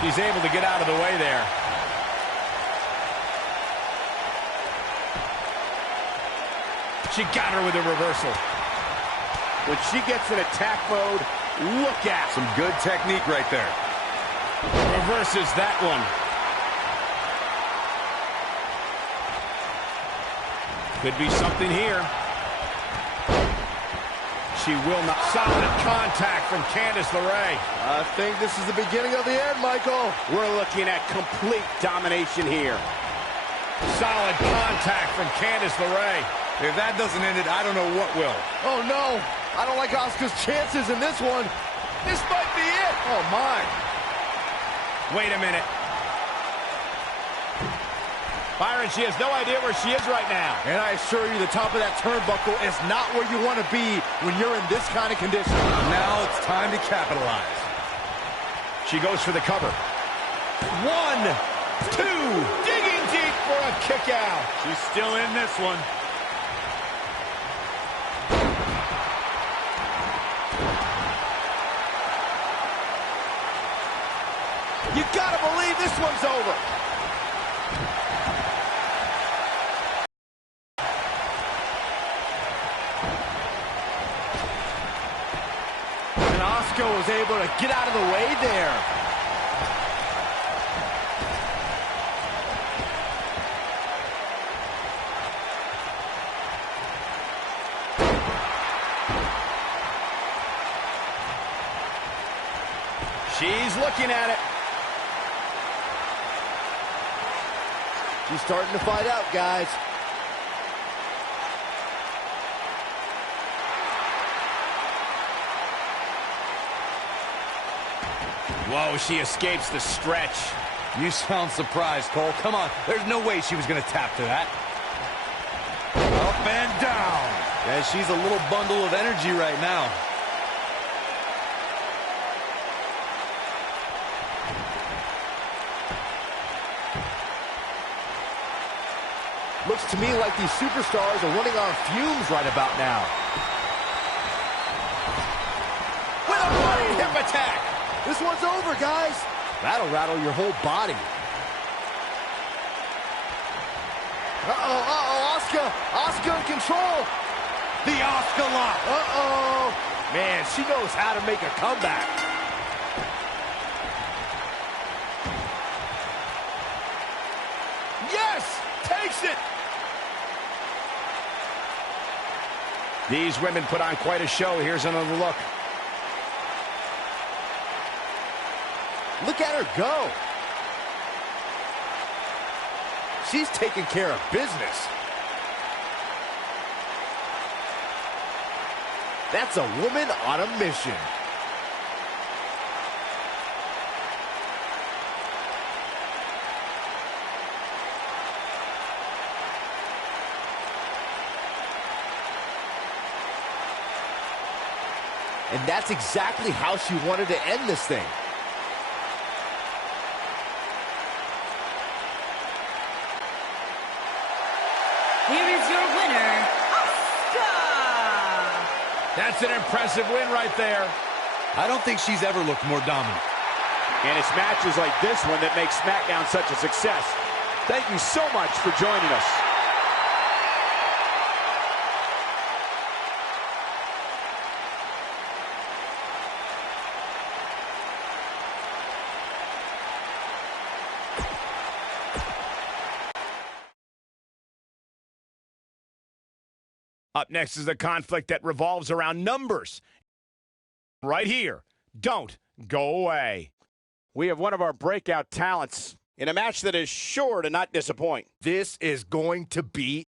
She's able to get out of the way there. She got her with a reversal. When she gets in attack mode, look at some good technique right there. Reverses that one. Could be something here. She will not. Solid contact from Candice LeRae. I think this is the beginning of the end, Michael. We're looking at complete domination here. Solid contact from Candice LeRae. If that doesn't end it, I don't know what will. Oh, no. I don't like Asuka's chances in this one. This might be it. Oh, my. Wait a minute. Byron, she has no idea where she is right now. And I assure you, the top of that turnbuckle is not where you want to be when you're in this kind of condition. Now it's time to capitalize. She goes for the cover. 1, 2, digging deep for a kick out. She's still in this one. You gotta believe this one's over. And Asuka was able to get out of the way there. She's looking at it. She's starting to fight out, guys. Whoa, she escapes the stretch. You sound surprised, Cole. Come on. There's no way she was going to tap to that. Up and down. Yeah, she's a little bundle of energy right now. Looks to me like these superstars are running on fumes right about now. With a running hip attack. This one's over, guys. That'll rattle your whole body. Asuka. Asuka in control. The Asuka lock. Man, she knows how to make a comeback. Yes, takes it. These women put on quite a show. Here's another look. Look at her go. She's taking care of business. That's a woman on a mission. And that's exactly how she wanted to end this thing. Here is your winner, Asuka! That's an impressive win right there. I don't think she's ever looked more dominant. And it's matches like this one that make Smackdown such a success. Thank you so much for joining us. Up next is a conflict that revolves around numbers. Right here. Don't go away. We have one of our breakout talents in a match that is sure to not disappoint. This is going to be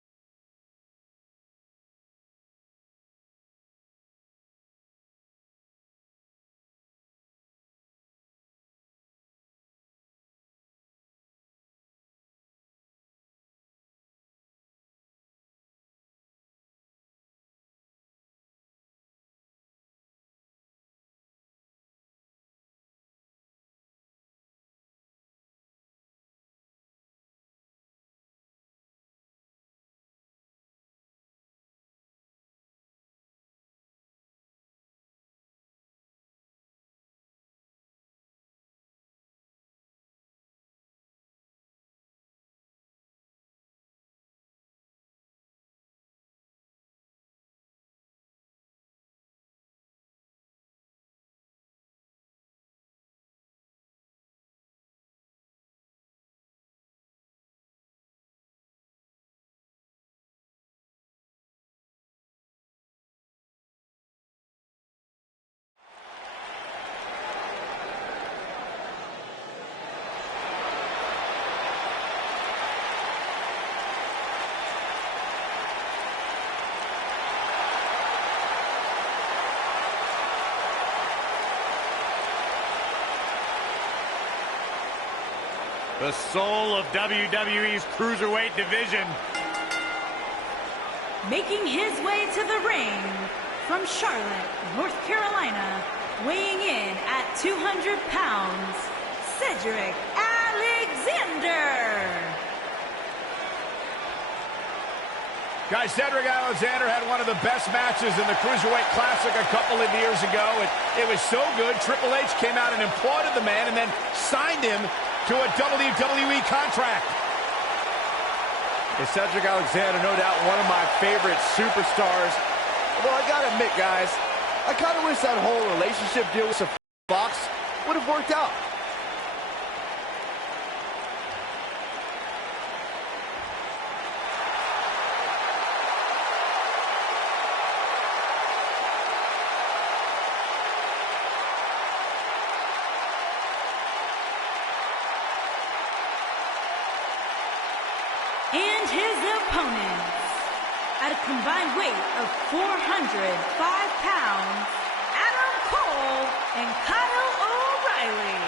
The soul of WWE's Cruiserweight division. Making his way to the ring from Charlotte, North Carolina, weighing in at 200 pounds, Cedric Alexander. Guys, Cedric Alexander had one of the best matches in the Cruiserweight Classic a couple of years ago. It was so good, Triple H came out and applauded the man and then signed him to a WWE contract. Cedric Alexander, no doubt one of my favorite superstars. Although I gotta admit, guys, I kind of wish that whole relationship deal with Fox would have worked out. And his opponents, at a combined weight of 405 pounds, Adam Cole and Kyle O'Reilly,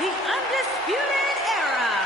the Undisputed Era.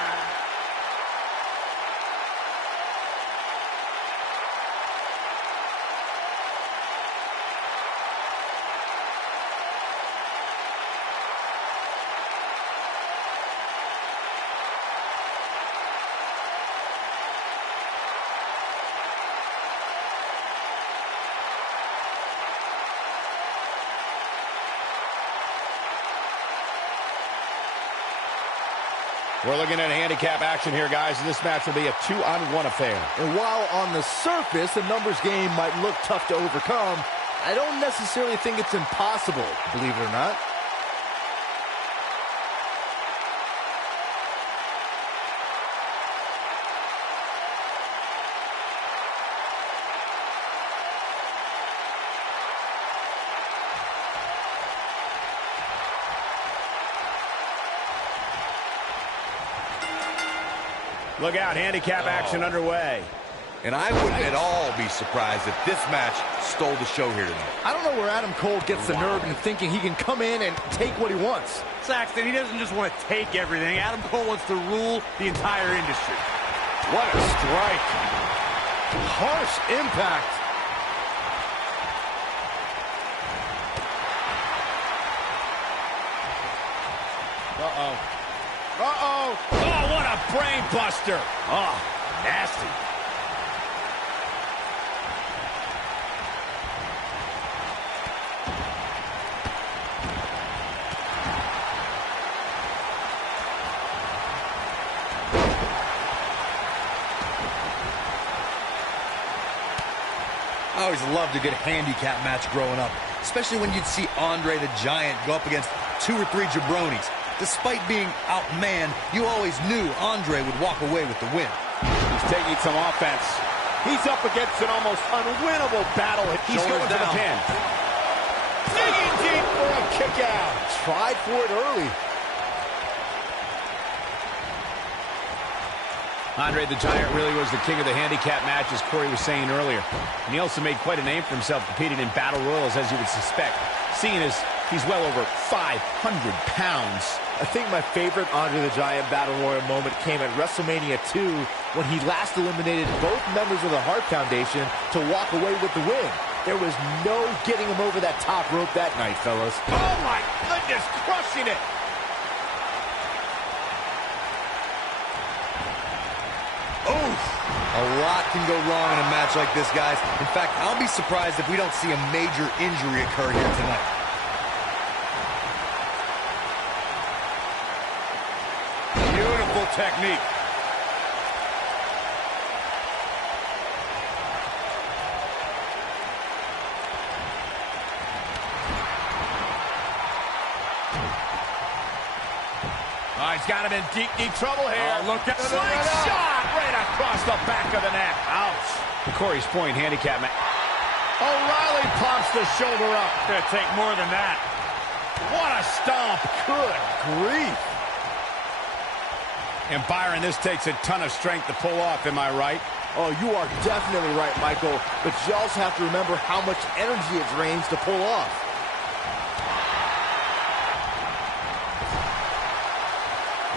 We're looking at handicap action here, guys. This match will be a 2-on-1 affair. And while on the surface, the numbers game might look tough to overcome, I don't necessarily think it's impossible, believe it or not. Look out, handicap action underway. And I wouldn't at all be surprised if this match stole the show here tonight. I don't know where Adam Cole gets the nerve in thinking he can come in and take what he wants. Saxton, he doesn't just want to take everything. Adam Cole wants to rule the entire industry. What a strike. Harsh impact. Uh-oh. Uh-oh. Oh, what a brain buster. Oh, nasty. I always loved a good handicap match growing up, especially when you'd see Andre the Giant go up against 2 or 3 jabronis. Despite being outmanned, you always knew Andre would walk away with the win. He's taking some offense. He's up against an almost unwinnable battle. He's going to the pin. Digging deep for a kick out. Tried for it early. Andre the Giant really was the king of the handicap match, as Corey was saying earlier. And he also made quite a name for himself competing in battle royals, as you would suspect, seeing as he's well over 500 pounds. I think my favorite Andre the Giant Battle Royal moment came at WrestleMania 2 when he last eliminated both members of the Hart Foundation to walk away with the win. There was no getting him over that top rope that night, fellas. Oh, my goodness, crushing it. Oof. A lot can go wrong in a match like this, guys. In fact, I'll be surprised if we don't see a major injury occur here tonight. Beautiful technique. Oh, he's got him in deep, deep trouble here. Oh, look at slingshot right across the back of the neck. Ouch. To Corey's point, handicap match. O'Reilly pops the shoulder up. Gonna take more than that. What a stomp. Good grief. And Byron, this takes a ton of strength to pull off, am I right? Oh, you are definitely right, Michael. But you also have to remember how much energy it drains to pull off.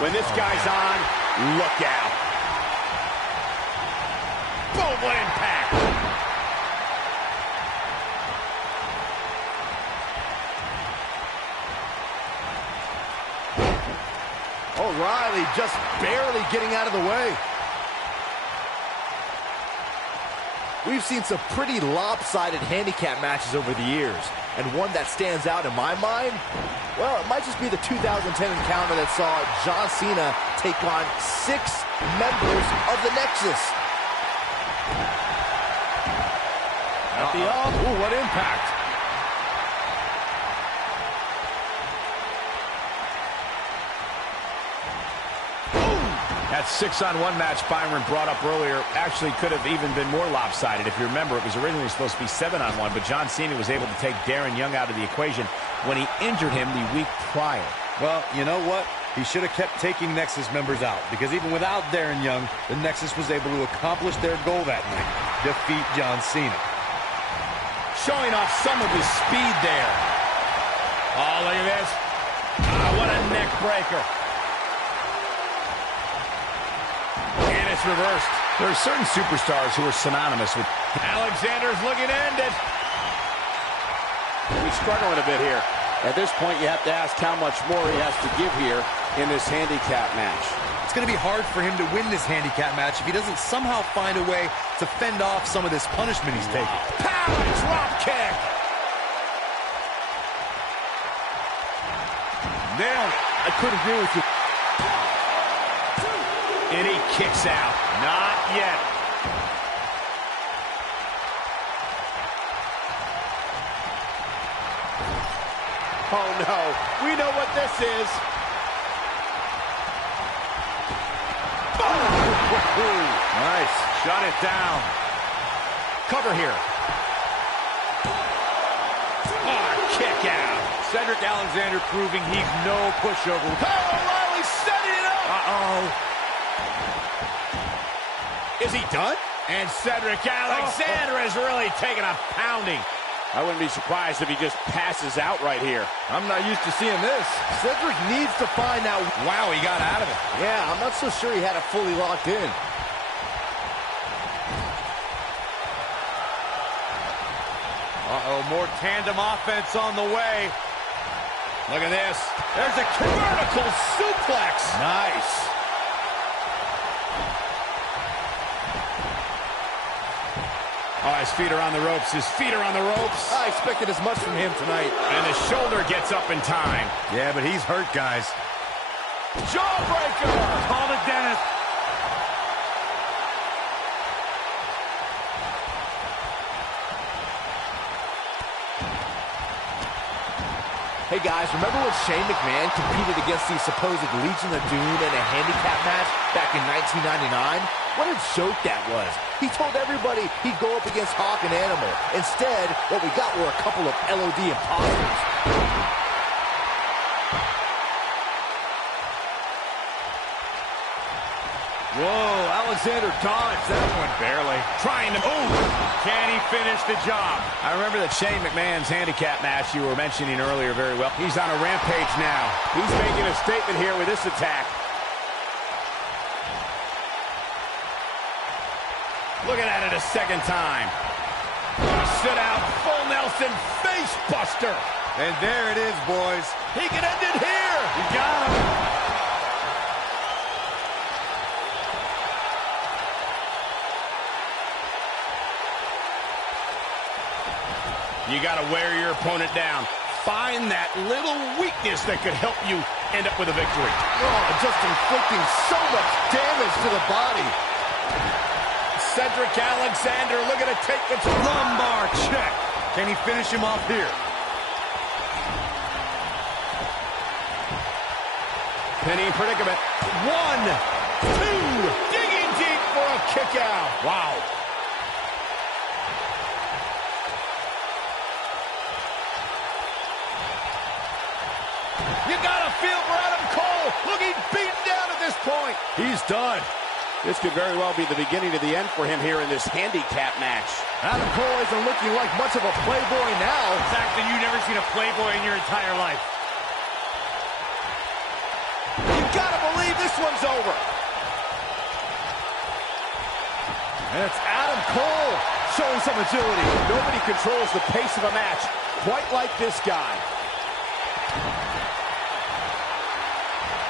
When this guy's on, Look out. Boom, what impact. O'Reilly just barely getting out of the way. We've seen some pretty lopsided handicap matches over the years, and one that stands out in my mind, well, it might just be the 2010 encounter that saw John Cena take on 6 members of the Nexus. At the up. Ooh, what impact. That 6-on-1 match Byron brought up earlier actually could have even been more lopsided. If you remember, it was originally supposed to be 7-on-1, but John Cena was able to take Darren Young out of the equation when he injured him the week prior. Well, you know what? He should have kept taking Nexus members out, because even without Darren Young, the Nexus was able to accomplish their goal that night, defeat John Cena. Showing off some of his speed there. Oh, look at this. Ah, what a neck breaker. And it's reversed. There are certain superstars who are synonymous with... Alexander's looking to end it. He's struggling a bit here. At this point, you have to ask how much more he has to give here in this handicap match. It's going to be hard for him to win this handicap match if he doesn't somehow find a way to fend off some of this punishment he's taking. Power drop kick. Nailed it. I couldn't agree with you. And he kicks out. Not yet. Oh, no. We know what this is. Nice. Shut it down. Cover here. Oh, kick out. Cedric Alexander proving he's no pushover. Kyle O'Reilly setting it up. Uh-oh. Is he done? And Cedric Alexander is really taking a pounding. I wouldn't be surprised if he just passes out right here. I'm not used to seeing this. Cedric needs to find out. Wow, he got out of it. Yeah, I'm not so sure he had it fully locked in. Uh-oh, more tandem offense on the way. Look at this. There's a vertical suplex. Nice. Oh, his feet are on the ropes. His feet are on the ropes. I expected as much from him tonight. And the shoulder gets up in time. Yeah, but he's hurt, guys. Jawbreaker. Call the dentist. Hey guys, remember when Shane McMahon competed against the supposed Legion of Doom in a handicap match back in 1999? What a joke that was. He told everybody he'd go up against Hawk and Animal. Instead, what we got were a couple of LOD imposters. Whoa, Alexander dodged that one. Barely. Trying to move. Can he finish the job? I remember that Shane McMahon's handicap match you were mentioning earlier very well. He's on a rampage now. He's making a statement here with this attack. Looking at it a second time. Sit out, full Nelson face buster. And there it is, boys. He can end it here. He got him. You got to wear your opponent down. Find that little weakness that could help you end up with a victory. Oh, just inflicting so much damage to the body. Cedric Alexander looking to take the Lumbar check. Can he finish him off here? Penny predicament. 1, 2. Digging deep for a kick out. Wow. You got a feel for Adam Cole. Looking beaten down at this point. He's done. This could very well be the beginning to the end for him here in this handicap match. Adam Cole isn't looking like much of a playboy now. In fact, that you've never seen a playboy in your entire life. You gotta believe this one's over. And it's Adam Cole showing some agility. Nobody controls the pace of a match quite like this guy.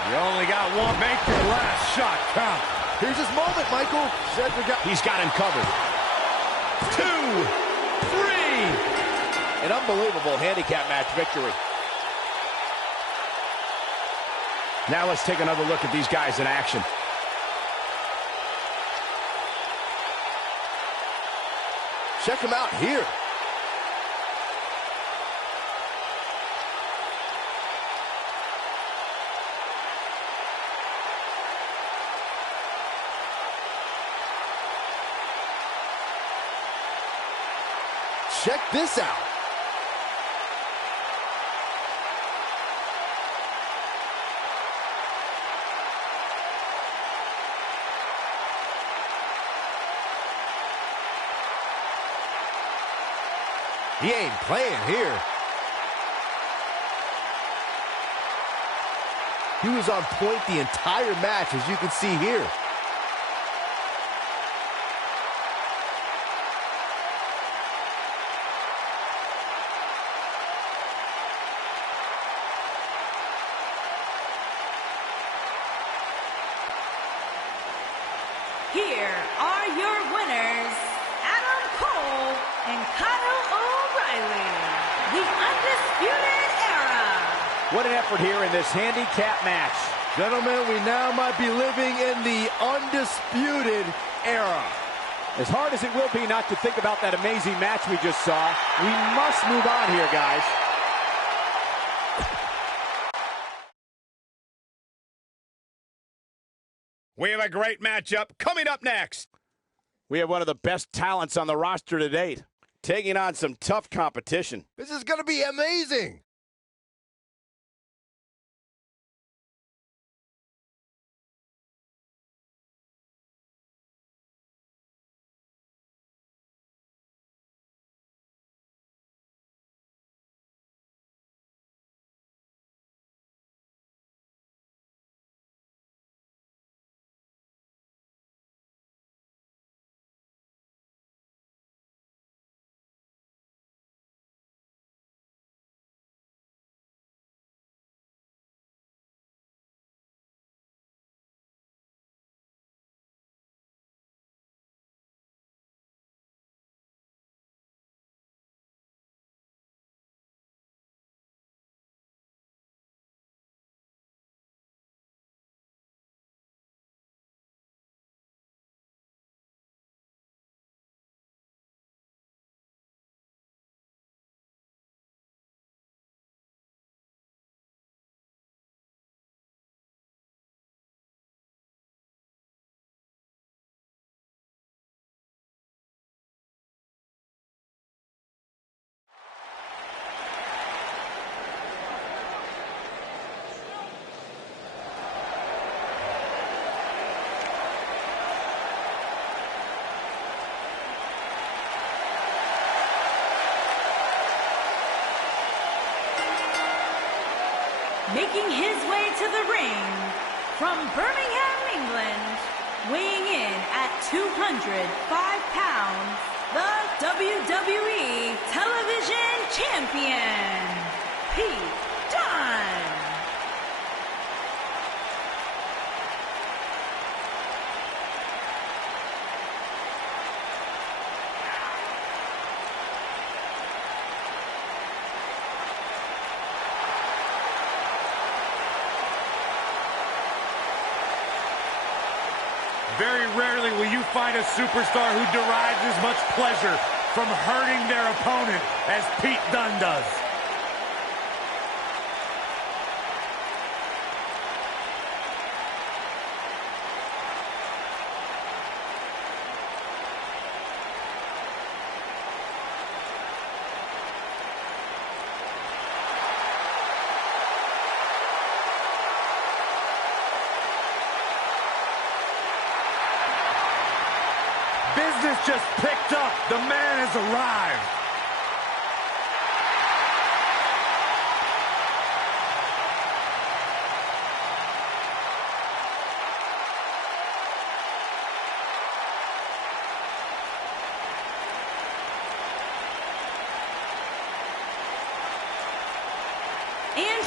You only got one. Make your last shot count. Here's his moment, Michael. He's got him covered. 2, 3. An unbelievable handicap match victory. Now let's take another look at these guys in action. Check him out here. Check this out. He ain't playing here. He was on point the entire match, as you can see here. Here are your winners, Adam Cole and Kyle O'Reilly, the Undisputed Era. What an effort here in this handicap match. Gentlemen, we now might be living in the Undisputed Era. As hard as it will be not to think about that amazing match we just saw, we must move on here, guys. We have a great matchup coming up next. We have one of the best talents on the roster to date, taking on some tough competition. This is going to be amazing. Making his way to the ring from Birmingham, England, weighing in at 205 pounds, the WWE Television Champion, Pete Dunne. Very rarely will you find a superstar who derives as much pleasure from hurting their opponent as Pete Dunne does. Business just picked up. The man has arrived.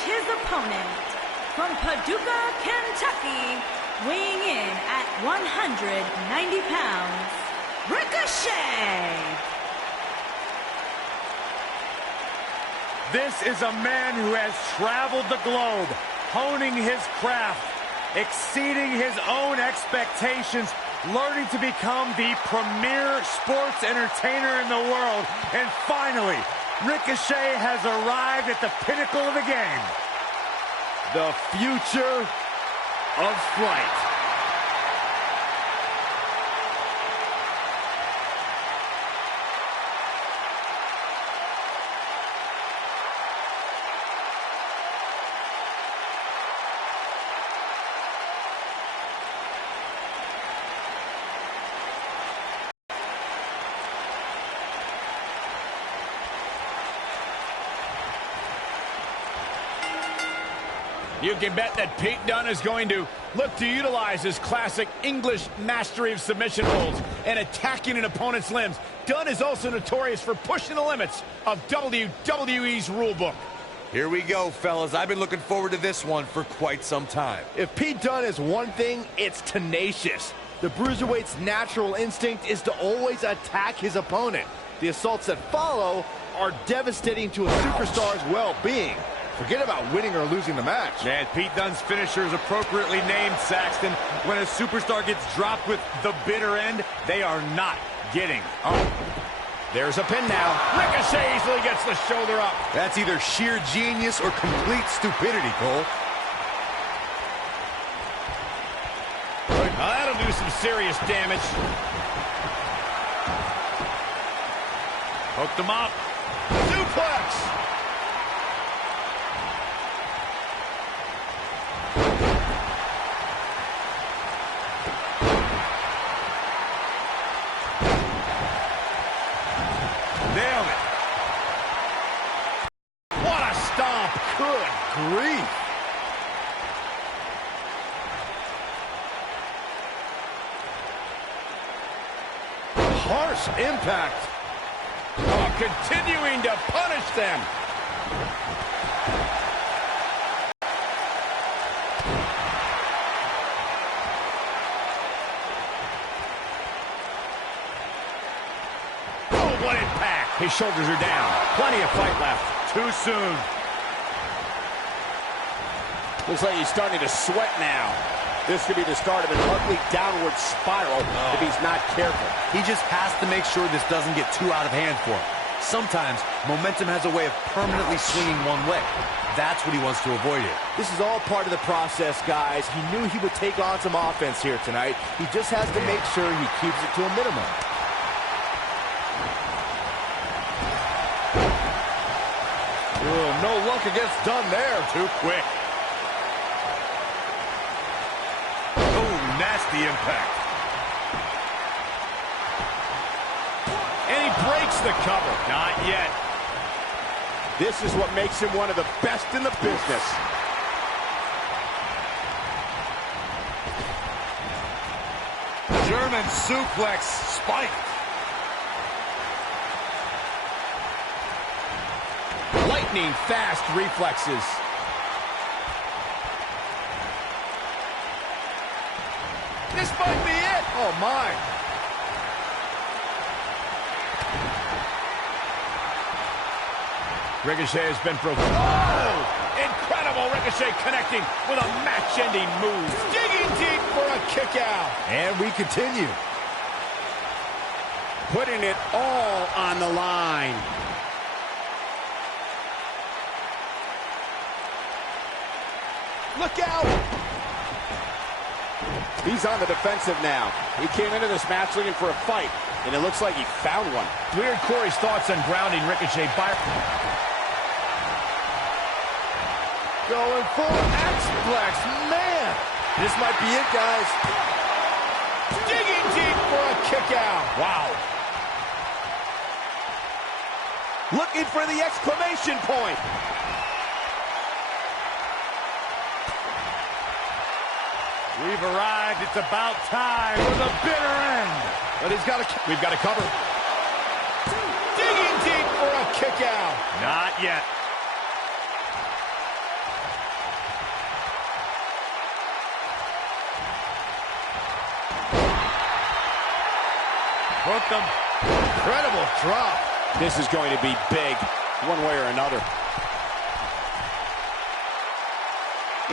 his opponent, from Paducah, Kentucky, weighing in at 190 pounds, Ricochet. This is a man who has traveled the globe, honing his craft, exceeding his own expectations, learning to become the premier sports entertainer in the world. And finally, Ricochet has arrived at the pinnacle of the game. The future of flight. You can bet that Pete Dunne is going to look to utilize his classic English mastery of submission holds and attacking an opponent's limbs. Dunne is also notorious for pushing the limits of WWE's rulebook. Here we go, fellas. I've been looking forward to this one for quite some time. If Pete Dunne is one thing, it's tenacious. The Bruiserweight's natural instinct is to always attack his opponent. The assaults that follow are devastating to a superstar's well-being. Forget about winning or losing the match. Man, Pete Dunne's finisher is appropriately named, Saxton. When a superstar gets dropped with the bitter end, they are not getting up. There's a pin now. Ricochet easily gets the shoulder up. That's either sheer genius or complete stupidity, Cole. That'll do some serious damage. Hooked him up. Suplex. Nailed it. What a stomp. Good grief. Harsh impact. Oh, continuing to punish them. Oh, what impact. His shoulders are down. Plenty of fight left. Too soon. Looks like he's starting to sweat now. This could be the start of an ugly downward spiral if he's not careful. He just has to make sure this doesn't get too out of hand for him. Sometimes, momentum has a way of permanently swinging one way. That's what he wants to avoid here. This is all part of the process, guys. He knew he would take on some offense here tonight. He just has to make sure he keeps it to a minimum. No luck against Dunne there. Too quick. Nasty impact. And he breaks the cover. Not yet. This is what makes him one of the best in the business. German suplex spiked. Lightning fast reflexes. This might be it. Oh, my. Ricochet has been broken. Oh! Incredible. Ricochet connecting with a match-ending move. Digging deep for a kick out. And we continue. Putting it all on the line. Look out! He's on the defensive now. He came into this match looking for a fight, and it looks like he found one. Weird Corey's thoughts on grounding Ricochet by... Going for X-Plex. Man, this might be it, guys. Digging deep for a kick out. Wow. Looking for the exclamation point. We've arrived. It's about time for the bitter end. But we've got to cover. Digging deep for a kick out. Not yet. Hooked him. Incredible drop. This is going to be big, one way or another.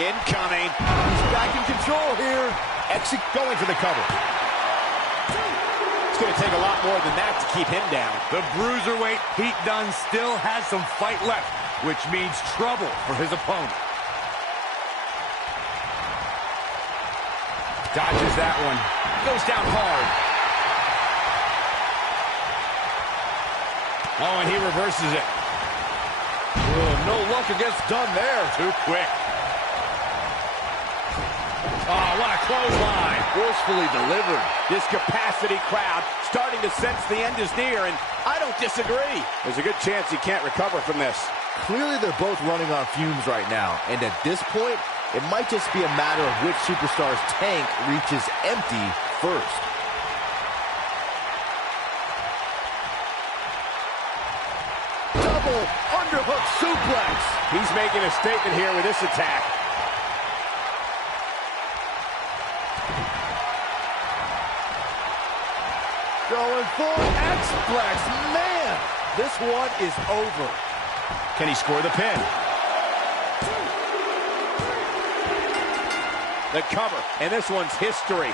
Incoming. He's back in control here. Going for the cover. It's going to take a lot more than that to keep him down. The bruiserweight Pete Dunne still has some fight left, which means trouble for his opponent. Dodges that one. Goes down hard. Oh, and he reverses it. No luck against Dunne there. Too quick. Oh, what a clothesline. Forcefully delivered. This capacity crowd starting to sense the end is near, and I don't disagree. There's a good chance he can't recover from this. Clearly they're both running on fumes right now, and at this point, it might just be a matter of which superstar's tank reaches empty first. Double underhook suplex. He's making a statement here with this attack. Going for X-Flex. Man, this one is over. Can he score the pin? The cover, and this one's history.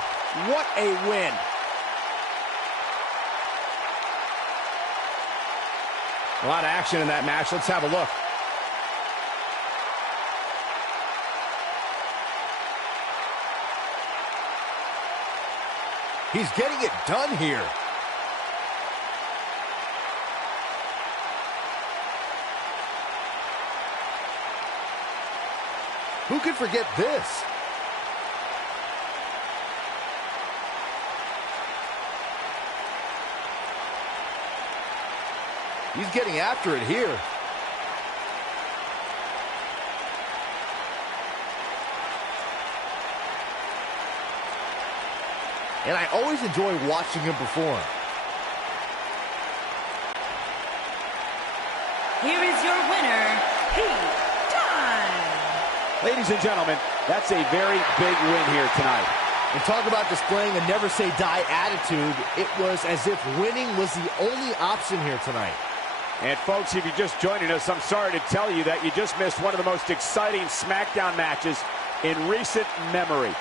What a win. A lot of action in that match. Let's have a look. He's getting it done here. Who could forget this? He's getting after it here. And I always enjoy watching him perform. Here is your winner, Pete Dunne. Ladies and gentlemen, that's a very big win here tonight. And talk about displaying a never-say-die attitude. It was as if winning was the only option here tonight. And folks, if you're just joining us, I'm sorry to tell you that you just missed one of the most exciting SmackDown matches in recent memory.